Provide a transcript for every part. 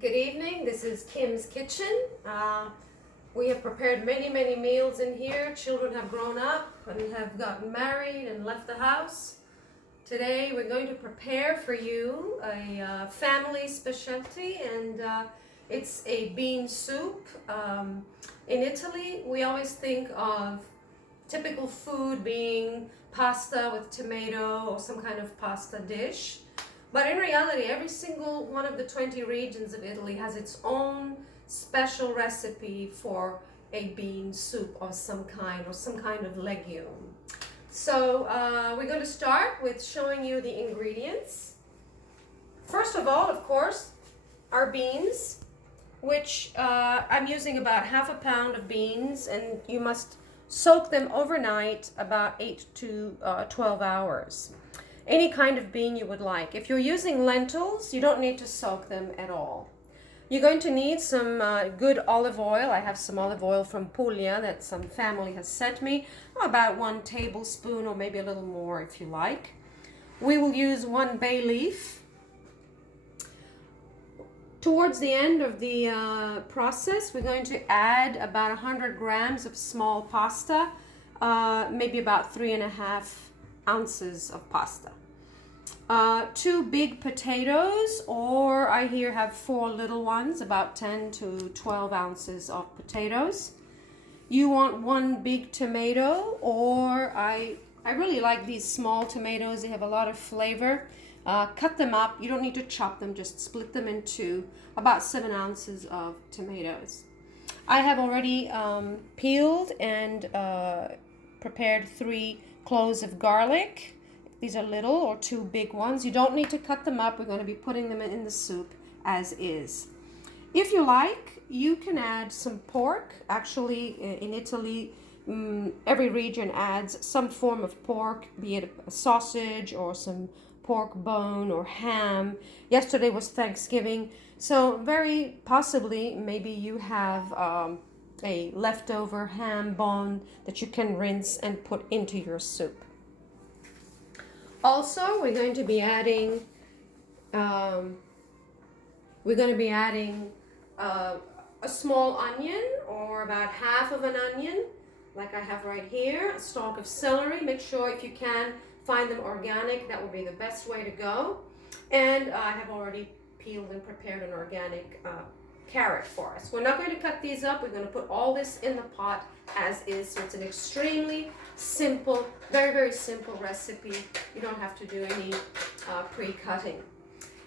Good evening. This is Kim's Kitchen. We have prepared many meals in here. Children have grown up and have gotten married and left the house. Today we're going to prepare for you a family specialty, and it's a bean soup. In Italy, we always think of typical food being pasta with tomato or some kind of pasta dish. But in reality, every single one of the 20 regions of Italy has its own special recipe for a bean soup of some kind or some kind of legume. So we're going to start with showing you the ingredients. First of all, of course, our beans, which I'm using about half a pound of beans, and you must soak them overnight about 8 to 12 hours. Any kind of bean you would like. If you're using lentils, you don't need to soak them at all. You're going to need some good olive oil. I have some olive oil from Puglia that some family has sent me. About 1 tablespoon or maybe a little more if you like. We will use 1 bay leaf. Towards the end of the process, we're going to add about 100 grams of small pasta, maybe about 3.5 ounces of pasta. 2 big potatoes, or I here have 4 little ones, about 10 to 12 ounces of potatoes. You want 1 big tomato, or I really like these small tomatoes. They have a lot of flavor. Cut them up. You don't need to chop them, just split them in 2. About 7 ounces of tomatoes. I have already peeled and prepared 3 cloves of garlic. These are little or 2 big ones. You don't need to cut them up. We're going to be putting them in the soup as is. If you like, you can add some pork. Actually, in Italy, every region adds some form of pork, be it a sausage or some pork bone or ham. Yesterday was Thanksgiving, so very possibly maybe you have a leftover ham bone that you can rinse and put into your soup. Also, we're going to be adding a small onion, or about half of an onion, like I have right here. A stalk of celery. Make sure if you can find them organic. That would be the best way to go. And I have already peeled and prepared an organic carrot for us. We're not going to cut these up. We're going to put all this in the pot as is. So it's an extremely simple, very simple recipe. You don't have to do any pre-cutting.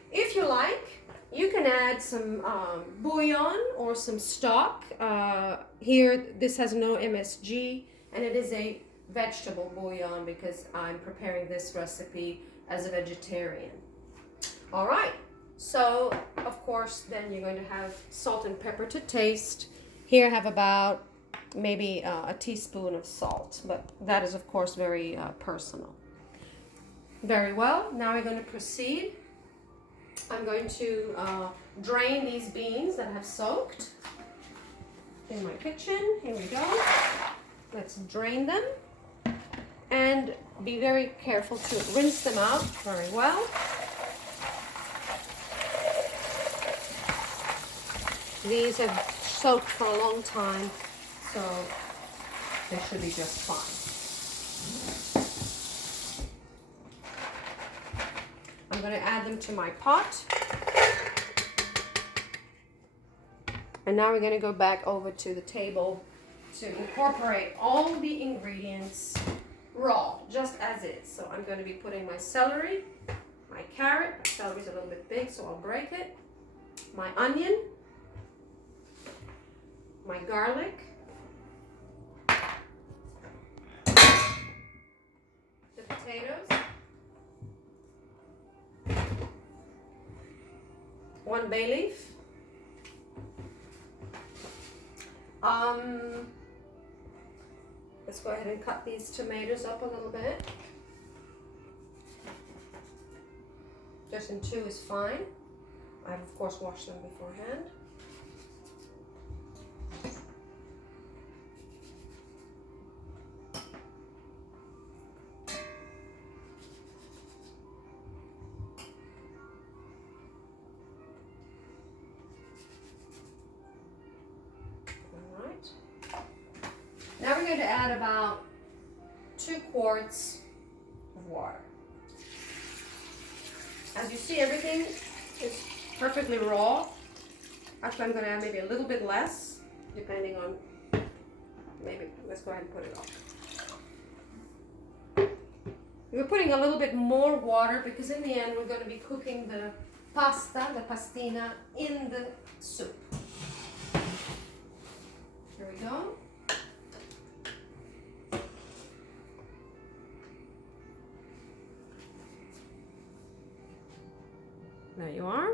If you like, you can add some bouillon or some stock. Here, this has no MSG, and it is a vegetable bouillon because I'm preparing this recipe as a vegetarian. All right. So, of course, then you're going to have salt and pepper to taste. Here I have about maybe a teaspoon of salt, but that is, of course, very personal. Very well. Now we're going to proceed. I'm going to drain these beans that I have soaked in my kitchen. Here we go. Let's drain them. And be very careful to rinse them out very well. These have soaked for a long time, so they should be just fine. I'm going to add them to my pot. And now we're going to go back over to the table to incorporate all the ingredients raw, just as is. So I'm going to be putting my celery, my carrot. My celery's a little bit big, so I'll break it. My onion. My garlic, the potatoes, 1 bay leaf, let's go ahead and cut these tomatoes up a little bit. Just in 2 is fine. I've of course washed them beforehand. I'm going to add about 2 quarts of water. As you see, everything is perfectly raw. Actually, I'm going to add maybe a little bit less, depending on, maybe, let's go ahead and put it on. We're putting a little bit more water because in the end we're going to be cooking the pasta, the pastina, in the soup. Here we go. There you are.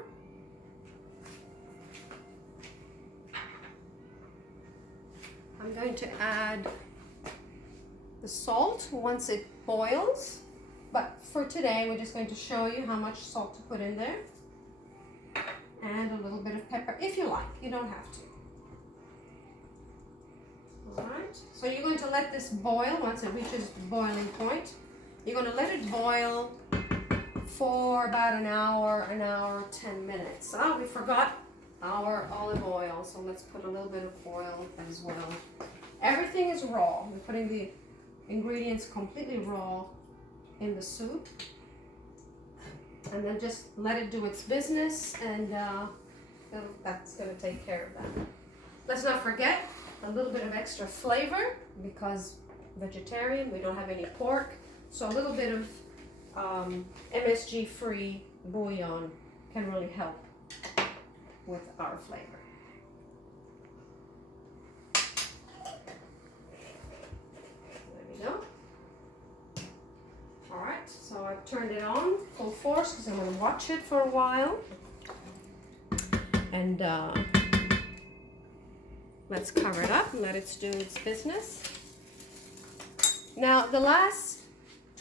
I'm going to add the salt once it boils, but for today we're just going to show you how much salt to put in there, and a little bit of pepper if you like. You don't have to. Alright, so you're going to let this boil. Once it reaches boiling point, you're going to let it boil for about an hour, 10 minutes. Oh, we forgot our olive oil, so let's put a little bit of oil as well. Everything is raw. We're putting the ingredients completely raw in the soup, and then just let it do its business, and that's going to take care of that. Let's not forget a little bit of extra flavor, because vegetarian, we don't have any pork, so a little bit of MSG free bouillon can really help with our flavor. There we go. Alright, so I've turned it on full force because I'm going to watch it for a while. And let's cover it up and let it do its business. Now, the last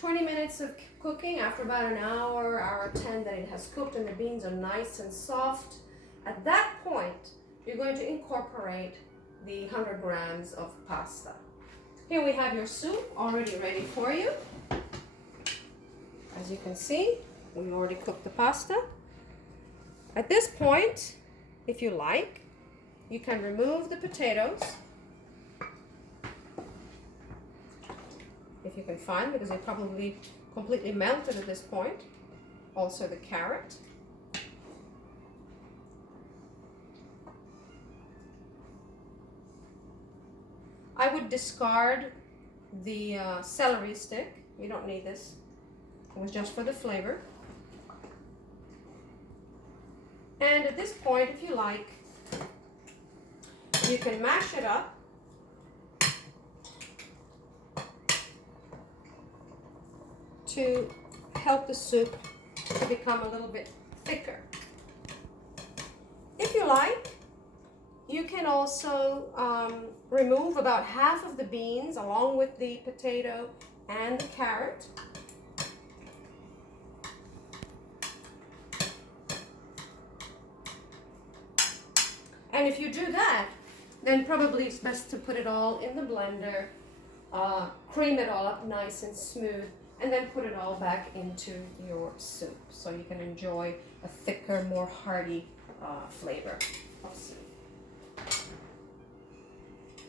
20 minutes of cooking, after about an hour, hour 10 that it has cooked and the beans are nice and soft, at that point, you're going to incorporate the 100 grams of pasta. Here we have your soup already ready for you. As you can see, we already cooked the pasta. At this point, if you like, you can remove the potatoes, if you can find, because they're probably completely melted at this point. Also the carrot. I would discard the celery stick. You don't need this. It was just for the flavor. And at this point, if you like, you can mash it up to help the soup to become a little bit thicker. If you like, you can also remove about half of the beans along with the potato and the carrot. And if you do that, then probably it's best to put it all in the blender, cream it all up nice and smooth, and then put it all back into your soup so you can enjoy a thicker, more hearty flavor of soup.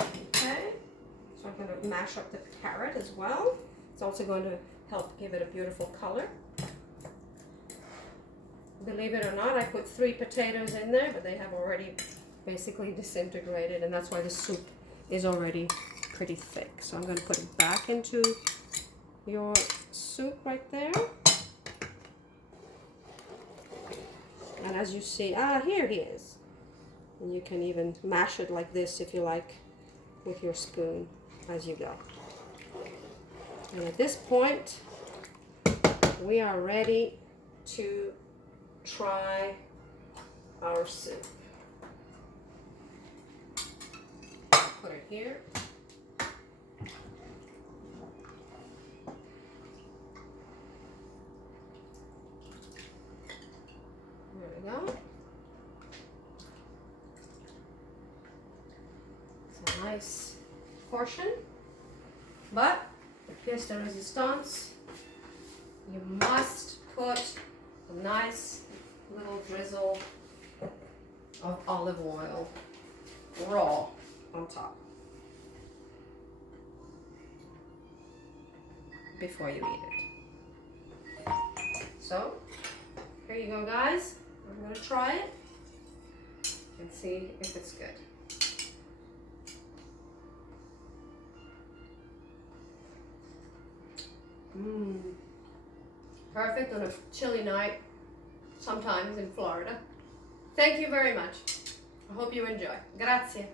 Okay, so I'm going to mash up the carrot as well. It's also going to help give it a beautiful color. Believe it or not, I put 3 potatoes in there, but they have already basically disintegrated, and that's why the soup is already pretty thick. So I'm going to put it back into your soup right there. And as you see, here it is. And you can even mash it like this if you like with your spoon as you go. And at this point, we are ready to try our soup. Put it here. There we go. It's a nice portion, but pièce de résistance, you must put a nice little drizzle of olive oil raw on top. before you eat it. So, here you go, guys. I'm gonna try it and see if it's good. Perfect on a chilly night, sometimes in Florida. Thank you very much. I hope you enjoy. Grazie.